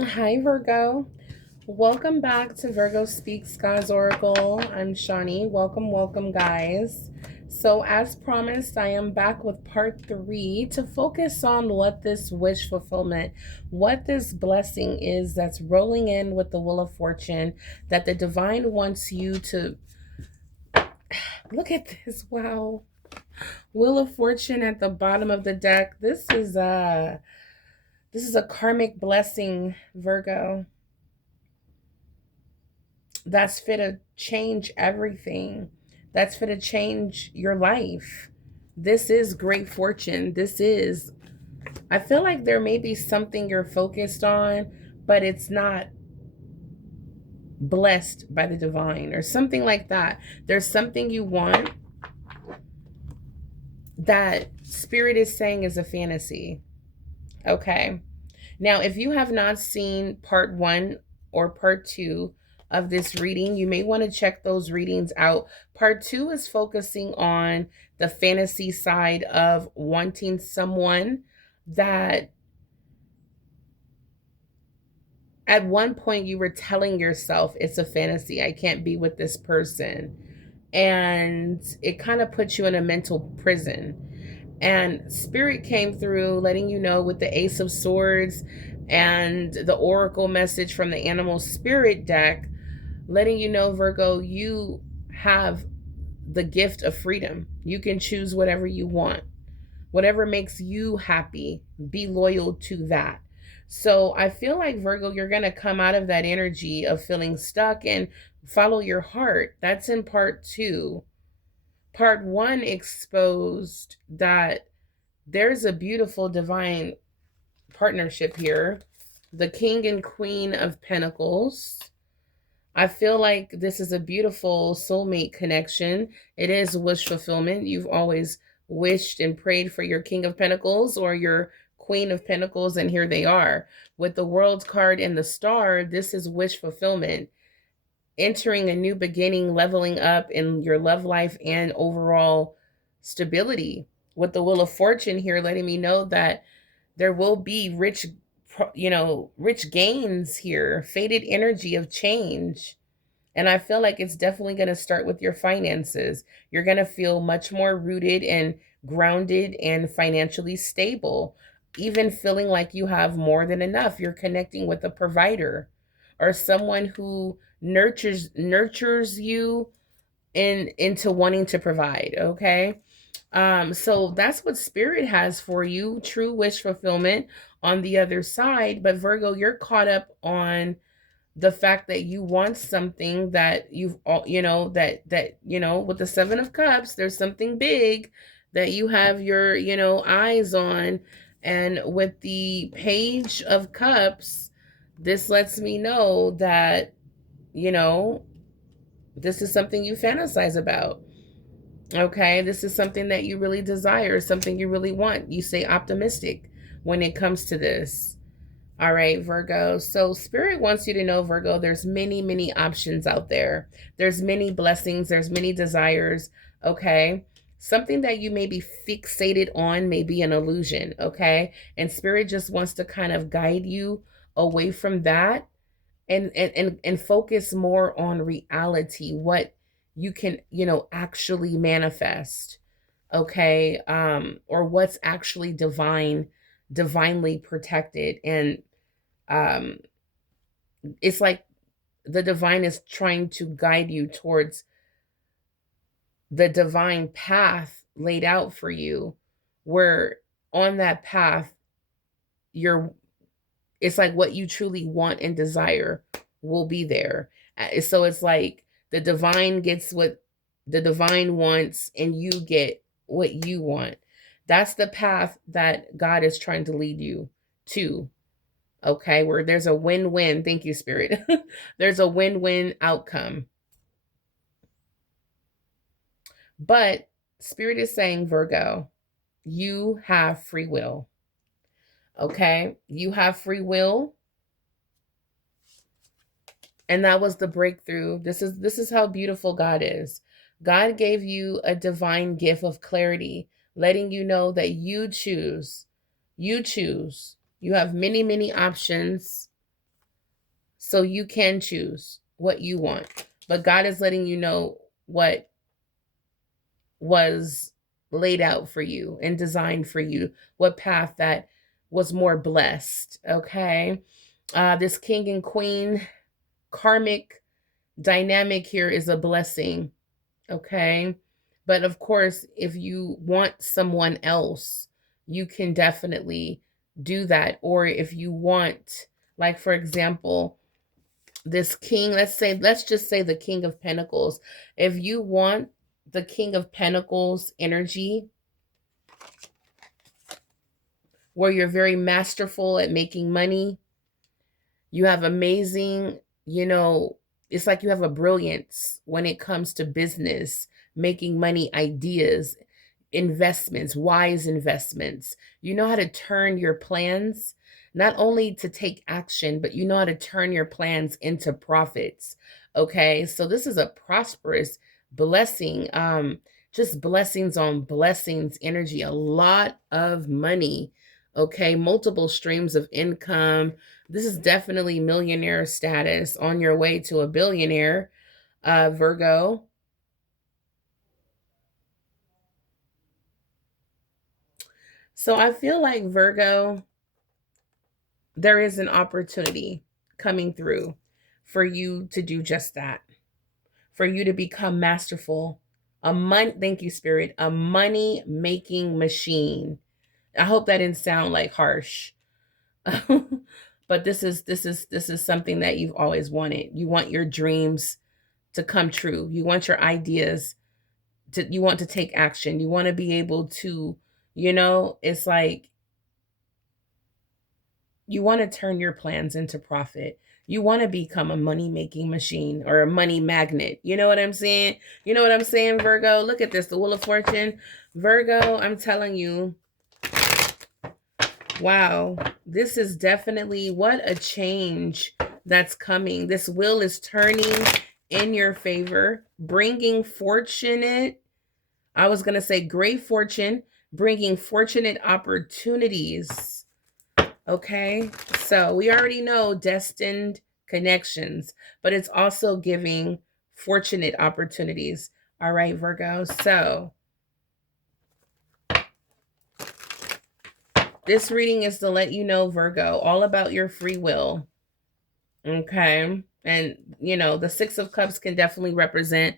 Hi, Virgo. Welcome back to Virgo Speaks God's Oracle. I'm Shawnee. Welcome, guys. So, as promised, I am back with part three to focus on what this wish fulfillment, what this blessing is that's rolling in with the Wheel of Fortune that the divine wants you to look at this. Wow. Wheel of Fortune at the bottom of the deck. This is a karmic blessing, Virgo. That's fit to change everything. That's fit to change your life. This is great fortune. I feel like there may be something you're focused on, but it's not blessed by the divine or something like that. There's something you want that spirit is saying is a fantasy. Okay. Now, if you have not seen part one or part two of this reading, you may want to check those readings out. Part two is focusing on the fantasy side of wanting someone that at one point you were telling yourself it's a fantasy. I can't be with this person. And it kind of puts you in a mental prison. And spirit came through letting you know with the Ace of Swords and the Oracle message from the Animal Spirit deck, letting you know, Virgo, you have the gift of freedom. You can choose whatever you want, whatever makes you happy. Be loyal to that. So I feel like, Virgo, you're going to come out of that energy of feeling stuck and follow your heart. That's in part two. Part one exposed that there's a beautiful divine partnership here. The King and Queen of Pentacles. I feel like this is a beautiful soulmate connection. It is wish fulfillment. You've always wished and prayed for your King of Pentacles or your Queen of Pentacles, and here they are. With the World card and the Star, this is wish fulfillment. Entering a new beginning, leveling up in your love life and overall stability. With the Wheel of Fortune here, letting me know that there will be rich gains here, faded energy of change. And I feel like it's definitely going to start with your finances. You're going to feel much more rooted and grounded and financially stable, even feeling like you have more than enough. You're connecting with a provider or someone who nurtures you into wanting to provide, okay? So that's what spirit has for you, true wish fulfillment on the other side. But Virgo, you're caught up on the fact that you want something that you've all with the 7 of Cups, there's something big that you have your eyes on. And with the Page of Cups, this lets me know that you know this is something you fantasize about. Okay, this is something that you really desire, something you really want. You stay optimistic when it comes to this. All right, Virgo. So spirit wants you to know, Virgo, there's many options out there. There's many blessings, there's many desires, okay? Something that you may be fixated on may be an illusion, okay? And spirit just wants to kind of guide you away from that and focus more on reality, what you can, actually manifest, okay? Or what's actually divinely protected. And um it's like the divine is trying to guide you towards the divine path laid out for you, where on that path you're it's like what you truly want and desire will be there. So it's like the divine gets what the divine wants and you get what you want. That's the path that God is trying to lead you to. Okay, where there's a win-win. Thank you, Spirit. There's a win-win outcome. But Spirit is saying, Virgo, you have free will. Okay, you have free will. And that was the breakthrough. This is how beautiful God is. God gave you a divine gift of clarity, letting you know that you choose. You choose. You have many options. So you can choose what you want. But God is letting you know what was laid out for you and designed for you, what path that was more blessed. Okay. This king and queen karmic dynamic here is a blessing. Okay. But of course, if you want someone else, you can definitely do that. Or if you want, like, for example, this king, let's just say the king of pentacles. If you want the king of pentacles energy, where you're very masterful at making money, you have amazing, you know, it's like you have a brilliance when it comes to business, making money, ideas, investments, wise investments. You know how to turn your plans, not only to take action, but you know how to turn your plans into profits. Okay. So this is a prosperous blessing. Just blessings on blessings energy, a lot of money. Okay. Multiple streams of income. This is definitely millionaire status on your way to a billionaire, Virgo. So I feel like Virgo, there is an opportunity coming through for you to do just that, for you to become masterful. Thank you, Spirit, a money making machine. I hope that didn't sound like harsh. But this is something that you've always wanted. You want your dreams to come true. You want your ideas you want to take action. You want to be able to, it's like you want to turn your plans into profit. You want to become a money making machine or a money magnet. You know what I'm saying? You know what I'm saying, Virgo? Look at this, the Wheel of Fortune. Virgo, I'm telling you, wow, this is definitely what a change that's coming. This wheel is turning in your favor, bringing fortunate, I was going to say great fortune, bringing fortunate opportunities. Okay. So we already know destined connections, but it's also giving fortunate opportunities. All right, Virgo. So this reading is to let you know, Virgo, all about your free will. Okay. And, the Six of Cups can definitely represent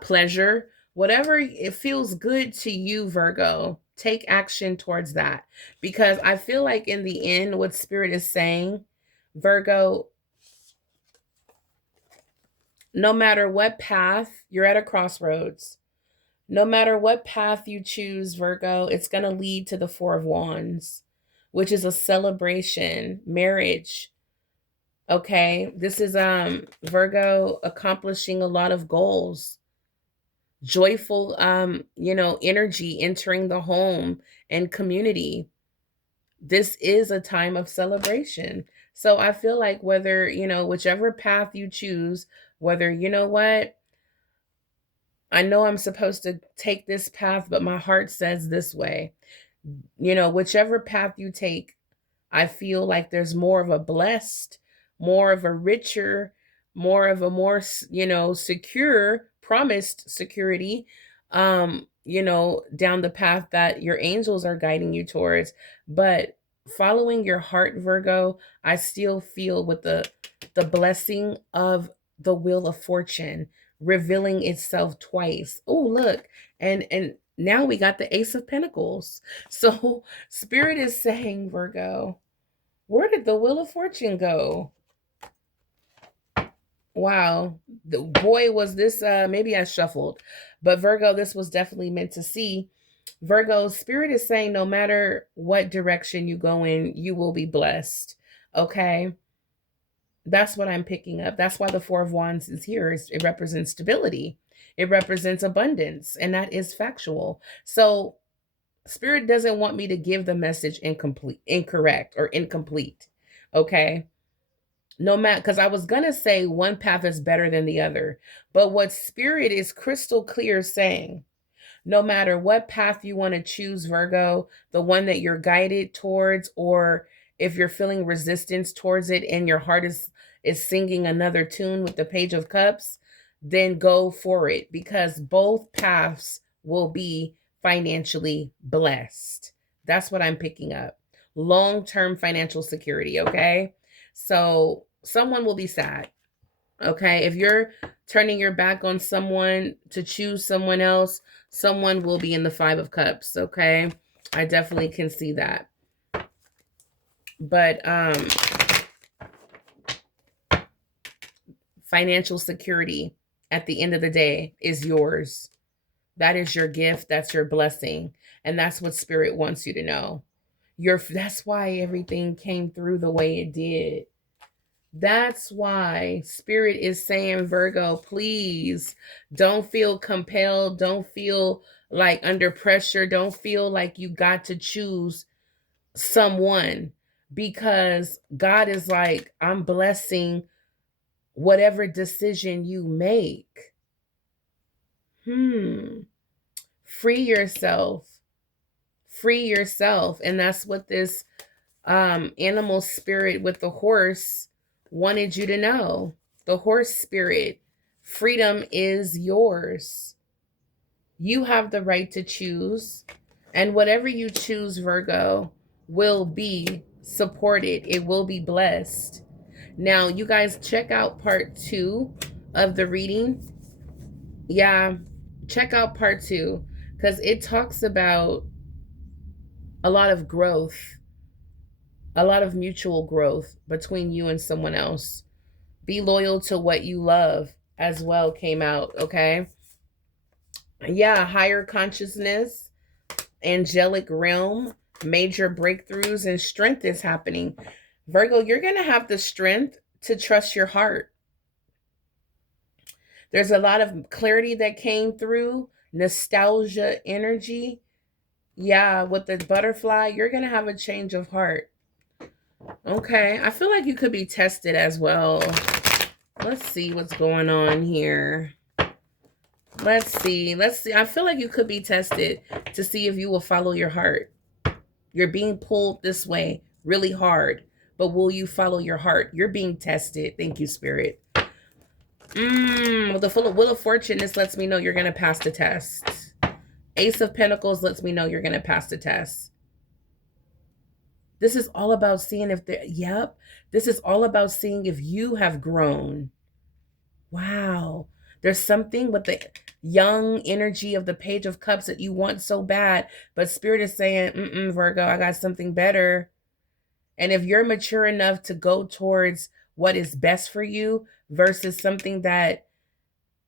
pleasure. Whatever it feels good to you, Virgo, take action towards that. Because I feel like in the end, what Spirit is saying, Virgo, no matter what path, you're at a crossroads. No matter what path you choose, Virgo, it's going to lead to the Four of Wands, which is a celebration, marriage. Okay, this is Virgo accomplishing a lot of goals, joyful energy entering the home and community. This is a time of celebration. So I feel like whether, whichever path you choose, whether, what, I know I'm supposed to take this path, but my heart says this way. Whichever path you take, I feel like there's more of a blessed, more of a richer, more of a more, secure, promised security, down the path that your angels are guiding you towards. But following your heart, Virgo, I still feel with the blessing of the Wheel of Fortune revealing itself twice. Oh, look. And now we got the Ace of Pentacles. So Spirit is saying, Virgo, where did the Wheel of Fortune go? Wow. The boy, was this maybe I shuffled. But Virgo, this was definitely meant to see. Virgo, Spirit is saying no matter what direction you go in, you will be blessed. Okay? That's what I'm picking up. That's why the Four of Wands is here. It represents stability. It represents abundance, and that is factual. So Spirit doesn't want me to give the message incorrect or incomplete. Okay? No matter, because I was gonna say one path is better than the other, but what Spirit is crystal clear saying, no matter what path you want to choose, Virgo, the one that you're guided towards, or If you're feeling resistance towards it and your heart is singing another tune with the Page of Cups, then go for it, because both paths will be financially blessed. That's what I'm picking up. Long-term financial security, okay? So someone will be sad. Okay, if you're turning your back on someone to choose someone else, someone will be in the Five of Cups, okay? I definitely can see that. But financial security at the end of the day is yours. That is your gift, that's your blessing, and that's what spirit wants you to know. That's why everything came through the way it did. That's why spirit is saying, Virgo, please don't feel compelled. Don't feel like under pressure. Don't feel like you got to choose someone, because God is like, I'm blessing whatever decision you make. Free yourself. Free yourself. And that's what this animal spirit with the horse wanted you to know. The horse spirit, freedom is yours. You have the right to choose, and whatever you choose, Virgo, will be supported. It will be blessed. Now, you guys check out part 2 of the reading. Yeah, check out part 2, because it talks about a lot of growth, a lot of mutual growth between you and someone else. Be loyal to what you love as well came out, okay? Yeah, higher consciousness, angelic realm, major breakthroughs, and strength is happening. Virgo, you're going to have the strength to trust your heart. There's a lot of clarity that came through, nostalgia energy. Yeah, with the butterfly, you're going to have a change of heart. Okay, I feel like you could be tested as well. Let's see what's going on here. Let's see. I feel like you could be tested to see if you will follow your heart. You're being pulled this way really hard, but will you follow your heart? You're being tested. Thank you, Spirit. The Wheel of Fortune, this lets me know you're going to pass the test. Ace of Pentacles lets me know you're going to pass the test. This is all about seeing if this is all about seeing if you have grown. Wow. There's something with the young energy of the Page of Cups that you want so bad, but Spirit is saying, Virgo, I got something better. And if you're mature enough to go towards what is best for you versus something that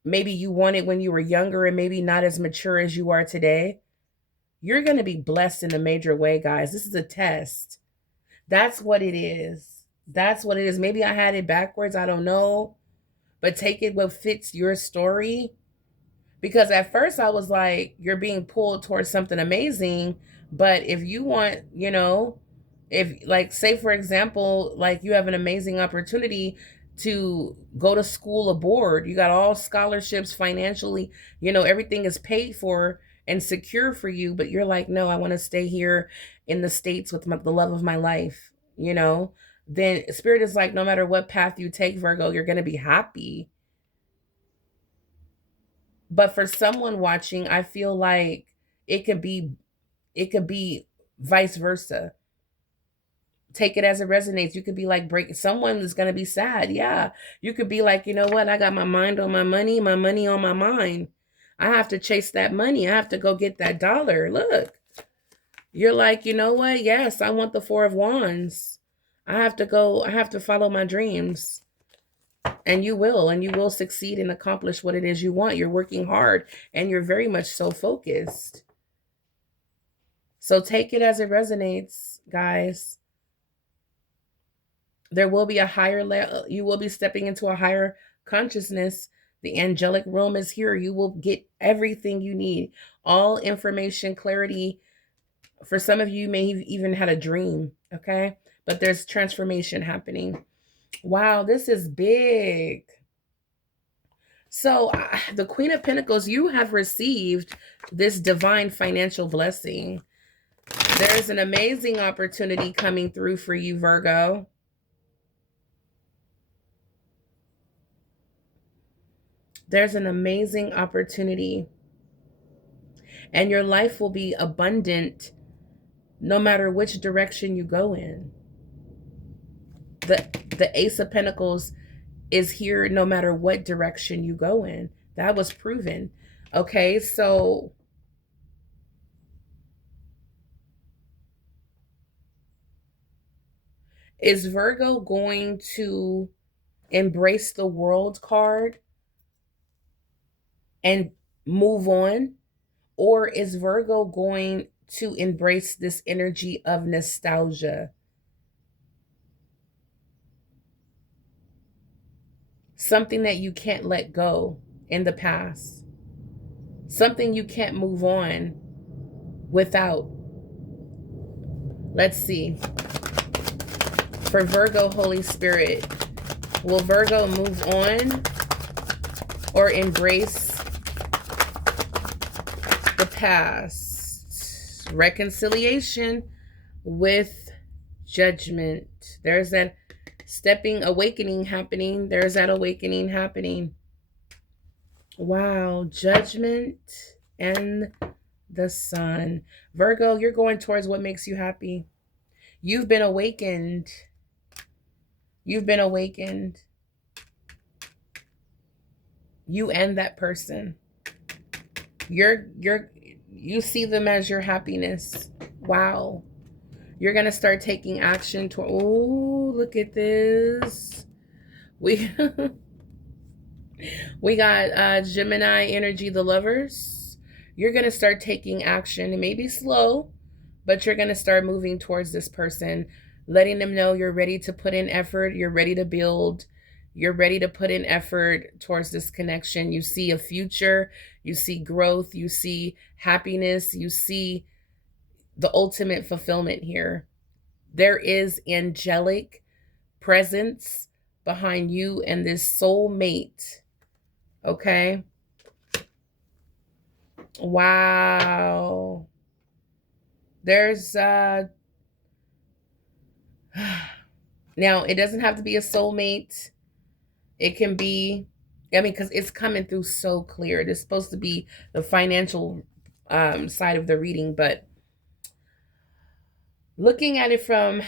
maybe you wanted when you were younger and maybe not as mature as you are today, you're going to be blessed in a major way, guys. This is a test. That's what it is. That's what it is. Maybe I had it backwards. I don't know. But take it what fits your story. Because at first I was like, you're being pulled towards something amazing. But if you want, if like, say, for example, like you have an amazing opportunity to go to school aboard, you got all scholarships financially, everything is paid for and secure for you. But you're like, no, I want to stay here in the States with the love of my life, then Spirit is like, no matter what path you take, Virgo, you're going to be happy. But for someone watching, I feel like it could be vice versa. Take it as it resonates. You could be like, someone is going to be sad. Yeah. You could be like, you know what? I got my mind on my money on my mind. I have to chase that money. I have to go get that dollar. Look, you're like, you know what? Yes, I want the Four of Wands. I have to follow my dreams. And you will succeed and accomplish what it is you want. You're working hard and you're very much so focused. So take it as it resonates, guys. There will be a higher level. You will be stepping into a higher consciousness. The angelic realm is here. You will get everything you need. All information, clarity. For some of you, may have even had a dream, okay? But there's transformation happening. Wow, this is big. So the Queen of Pentacles, you have received this divine financial blessing. There's an amazing opportunity coming through for you, Virgo. There's an amazing opportunity, and your life will be abundant no matter which direction you go in. The Ace of Pentacles is here no matter what direction you go in. That was proven. Okay, so is Virgo going to embrace the World card and move on? Or is Virgo going to embrace this energy of nostalgia? Something that you can't let go in the past. Something you can't move on without. Let's see. For Virgo, Holy Spirit, will Virgo move on or embrace the past? Reconciliation with judgment. There's that awakening happening. There's that awakening happening. Wow, judgment and the sun. Virgo, you're going towards what makes you happy. You've been awakened. You've been awakened. You and that person. You see them as your happiness. Wow. You're going to start taking action to, oh, look at this. We we got Gemini energy, the lovers. You're going to start taking action. It may be slow, but you're going to start moving towards this person, letting them know you're ready to put in effort. You're ready to build. You're ready to put in effort towards this connection. You see a future. You see growth. You see happiness. You see the ultimate fulfillment here. There is angelic presence behind you and this soulmate. Okay. Wow. There's now it doesn't have to be a soulmate. It can be, I mean, because it's coming through so clear. It's supposed to be the financial side of the reading, but looking at it from,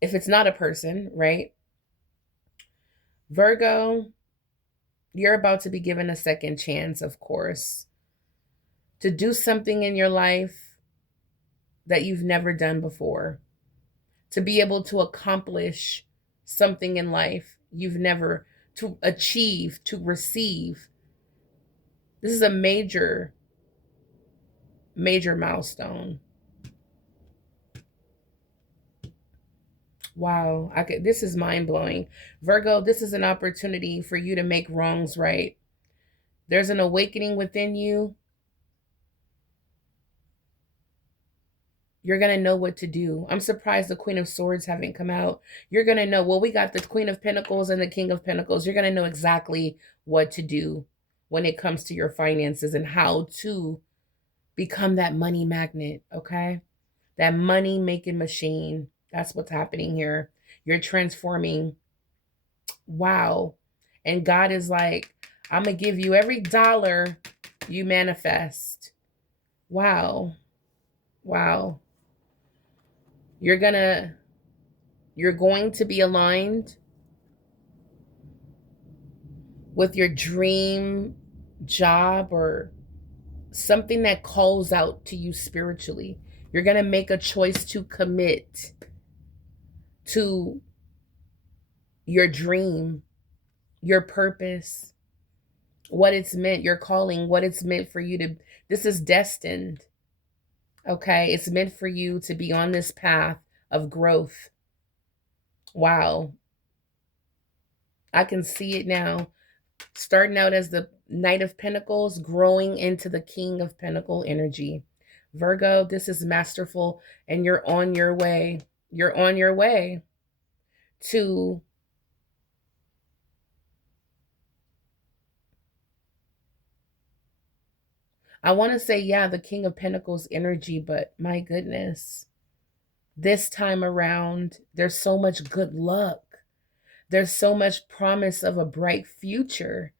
if it's not a person, right? Virgo, you're about to be given a second chance, of course, to do something in your life that you've never done before, to be able to accomplish something in life you've never, to achieve, to receive. This is a major, major milestone. Wow, this is mind-blowing. Virgo, this is an opportunity for you to make wrongs right. There's an awakening within you. You're going to know what to do. I'm surprised the Queen of Swords haven't come out. You're going to know. Well, we got the Queen of Pentacles and the King of Pentacles. You're going to know exactly what to do when it comes to your finances and how to become that money magnet, okay? That money-making machine. That's what's happening here. You're transforming. Wow. And God is like, I'm going to give you every dollar you manifest. Wow. Wow. You're going to be aligned with your dream job or something that calls out to you spiritually. You're going to make a choice to commit to your dream, your purpose, what it's meant, your calling, what it's meant for you to, this is destined. Okay, it's meant for you to be on this path of growth. Wow. I can see it now. Starting out as the Knight of Pentacles, growing into the King of Pentacle energy. Virgo, this is masterful, and you're on your way. You're on your way to I want to say, yeah, the King of Pentacles energy, but my goodness, this time around, there's so much good luck. There's so much promise of a bright future.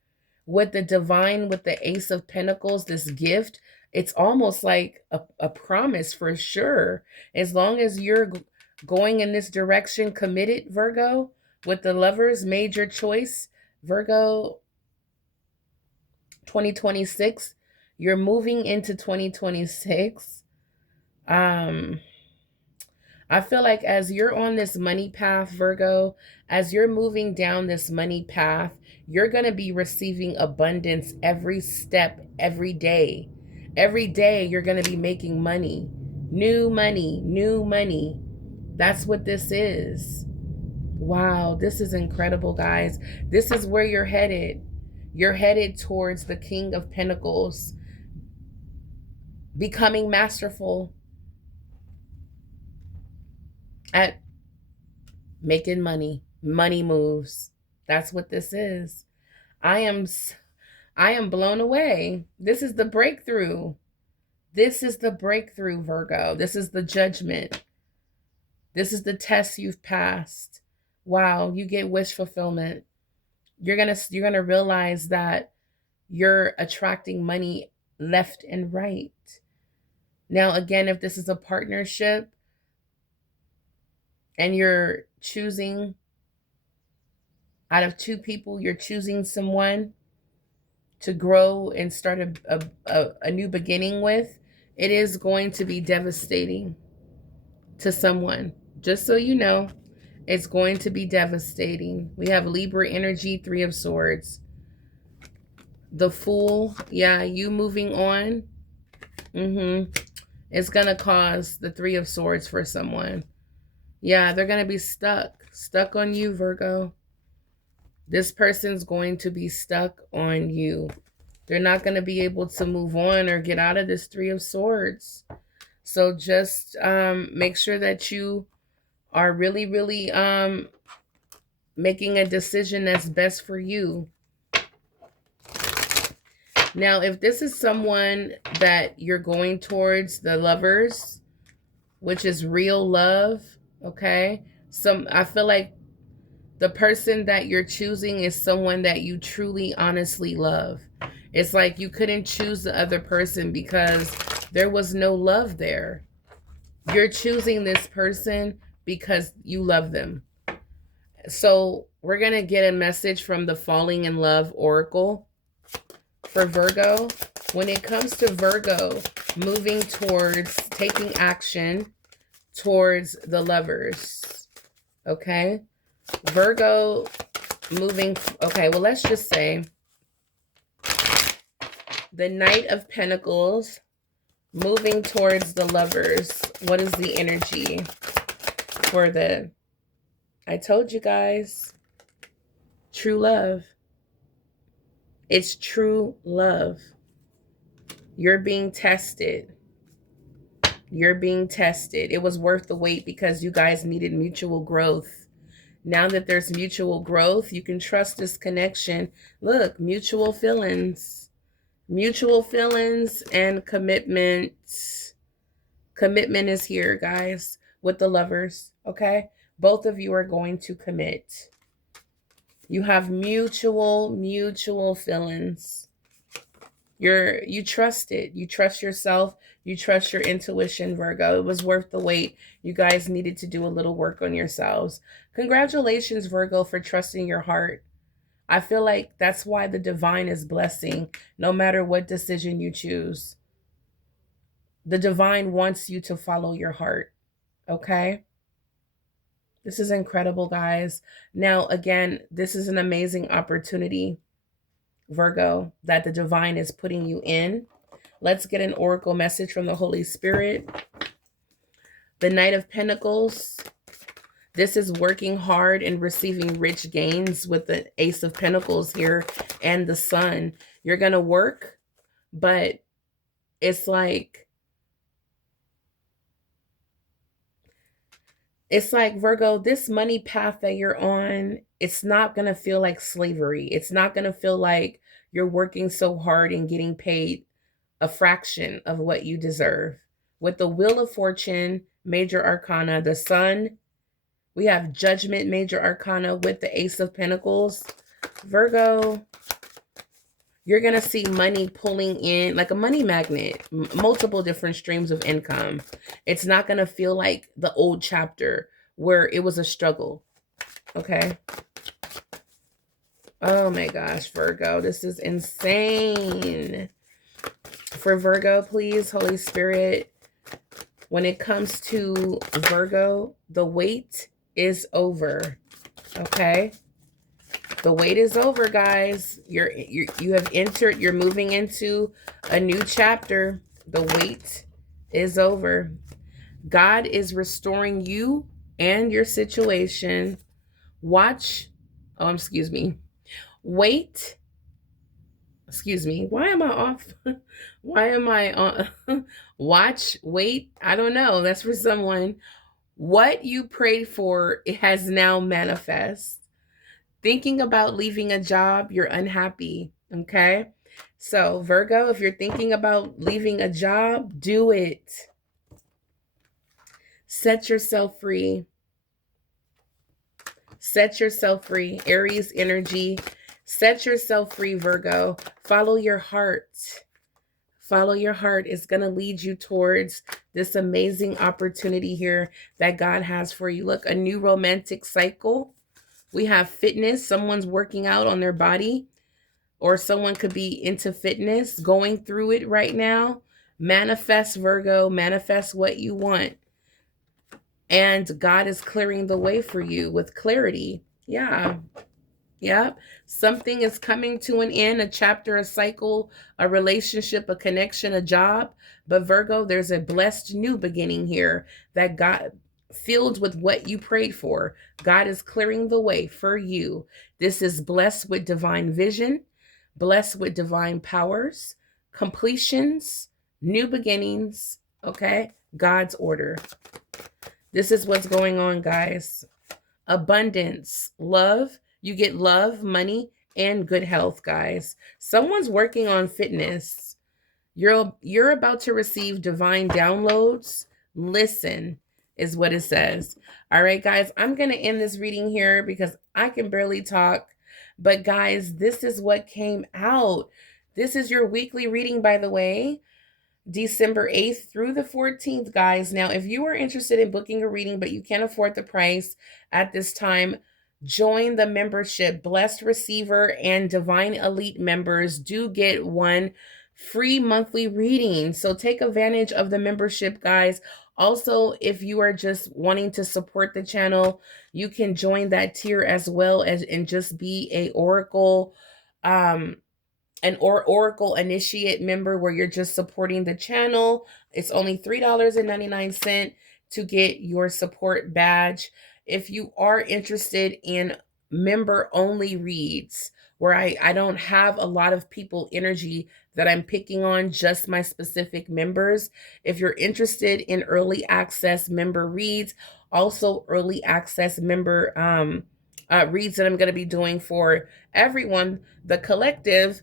With the divine, with the Ace of Pentacles, this gift, it's almost like a promise for sure. As long as you're going in this direction, committed, Virgo, with the Lovers, made your choice, Virgo, 2026, you're moving into 2026. I feel like as you're on this money path, Virgo, as you're moving down this money path, you're going to be receiving abundance every step, every day. Every day you're going to be making money. New money, new money. That's what this is. Wow, this is incredible, guys. This is where you're headed. You're headed towards the King of Pentacles, becoming masterful at making money. Money moves. That's what this is. I am blown away. This is the breakthrough. This is the breakthrough, Virgo. This is the judgment. This is the test you've passed. Wow, you get wish fulfillment. You're going to realize that you're attracting money left and right. Now, again, if this is a partnership and you're choosing out of two people, you're choosing someone to grow and start a new beginning with, it is going to be devastating to someone. Just so you know, it's going to be devastating. We have Libra energy, 3 of Swords. The Fool, yeah, you moving on. It's going to cause the 3 of Swords for someone. Yeah, they're going to be stuck on you, Virgo. This person's going to be stuck on you. They're not going to be able to move on or get out of this 3 of Swords. So just make sure that you are really, really making a decision that's best for you. Now, if this is someone that you're going towards, the Lovers, which is real love, okay? I feel like the person that you're choosing is someone that you truly, honestly love. It's like you couldn't choose the other person because there was no love there. You're choosing this person because you love them. So we're going to get a message from the Falling in Love Oracle for Virgo. When it comes to Virgo moving towards taking action towards the Lovers, okay? Virgo moving, okay, well, let's just say the Knight of Pentacles moving towards the Lovers. What is the energy for the, I told you guys, true love. It's true love. You're being tested. You're being tested. It was worth the wait because you guys needed mutual growth. Now that there's mutual growth, you can trust this connection. Look, mutual feelings. Mutual feelings and commitment. Commitment is here, guys, with the Lovers, okay? Both of you are going to commit. You have mutual feelings. You trust it. You trust yourself. You trust your intuition, Virgo. It was worth the wait. You guys needed to do a little work on yourselves. Congratulations, Virgo, for trusting your heart. I feel like that's why the divine is blessing, no matter what decision you choose. The divine wants you to follow your heart, okay? This is incredible, guys. Now, again, this is an amazing opportunity, Virgo, that the divine is putting you in. Let's get an oracle message from the Holy Spirit. The Knight of Pentacles. This is working hard and receiving rich gains with the Ace of Pentacles here and the Sun. You're going to work, but it's like Virgo, this money path that you're on, it's not going to feel like slavery. It's not going to feel like you're working so hard and getting paid a fraction of what you deserve. With the Wheel of Fortune, Major Arcana, the Sun, we have Judgment, Major Arcana with the Ace of Pentacles. Virgo, you're going to see money pulling in like a money magnet, multiple different streams of income. It's not going to feel like the old chapter where it was a struggle. Okay. Oh my gosh, Virgo, this is insane. For Virgo, please, Holy Spirit, when it comes to Virgo, the wait is over. Okay? The wait is over, guys. You have entered, you're moving into a new chapter. The wait is over. God is restoring you and your situation. Watch. Oh, excuse me. Wait. Excuse me. Why am I off? Why am I on? Watch, wait. I don't know. That's for someone. What you prayed for, it has now manifest. Thinking about leaving a job, you're unhappy. Okay. So, Virgo, if you're thinking about leaving a job, do it. Set yourself free. Set yourself free. Aries energy. Set yourself free, Virgo. Follow your heart. Follow your heart. It's going to lead you towards this amazing opportunity here that God has for you. Look, a new romantic cycle. We have fitness. Someone's working out on their body, or someone could be into fitness, going through it right now. Manifest, Virgo. Manifest what you want. And God is clearing the way for you with clarity. Yeah. Yep. Something is coming to an end, a chapter, a cycle, a relationship, a connection, a job. But Virgo, there's a blessed new beginning here that God filled with what you prayed for. God is clearing the way for you. This is blessed with divine vision, blessed with divine powers, completions, new beginnings. Okay. God's order. This is what's going on, guys. Abundance, love. You get love, money, and good health, guys. Someone's working on fitness. You're about to receive divine downloads. Listen is what it says. All right, guys, I'm going to end this reading here because I can barely talk. But guys, this is what came out. This is your weekly reading, by the way. December 8th through the 14th, guys. Now, if you are interested in booking a reading, but you can't afford the price at this time, join the membership. Blessed Receiver and Divine Elite members do get one free monthly reading. So take advantage of the membership, guys. Also, if you are just wanting to support the channel, you can join that tier as well as and just be a Oracle Oracle Initiate member where you're just supporting the channel. It's only $3.99 to get your support badge. If you are interested in member only reads, where I don't have a lot of people energy that I'm picking on, just my specific members. If you're interested in early access member reads, also early access member reads that I'm going to be doing for everyone, the collective,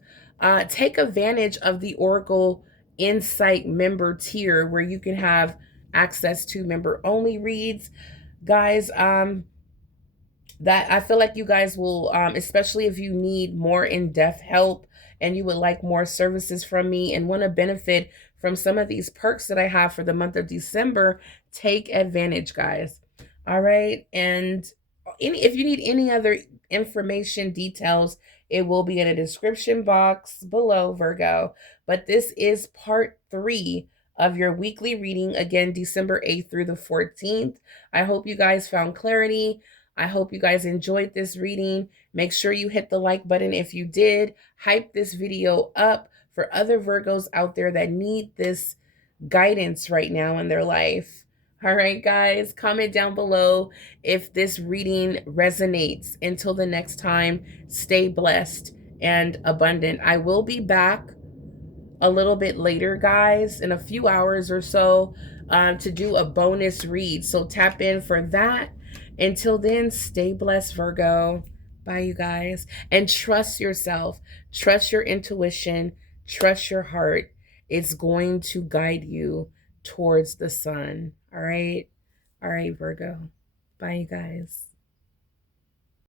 take advantage of the Oracle Insight member tier where you can have access to member only reads. Guys, that I feel like you guys will, especially if you need more in-depth help and you would like more services from me and want to benefit from some of these perks that I have for the month of December, take advantage, guys. All right. And if you need any other information, details, it will be in a description box below, Virgo. But this is part 3 of your weekly reading, again, December 8th through the 14th. I hope you guys found clarity. I hope you guys enjoyed this reading. Make sure you hit the like button if you did. Hype this video up for other Virgos out there that need this guidance right now in their life. All right, guys, comment down below if this reading resonates. Until the next time, stay blessed and abundant. I will be back a little bit later, guys, in a few hours or so, to do a bonus read. So tap in for that. Until then, stay blessed, Virgo. Bye, you guys. And trust yourself. Trust your intuition. Trust your heart. It's going to guide you towards the sun. All right. All right, Virgo. Bye, you guys.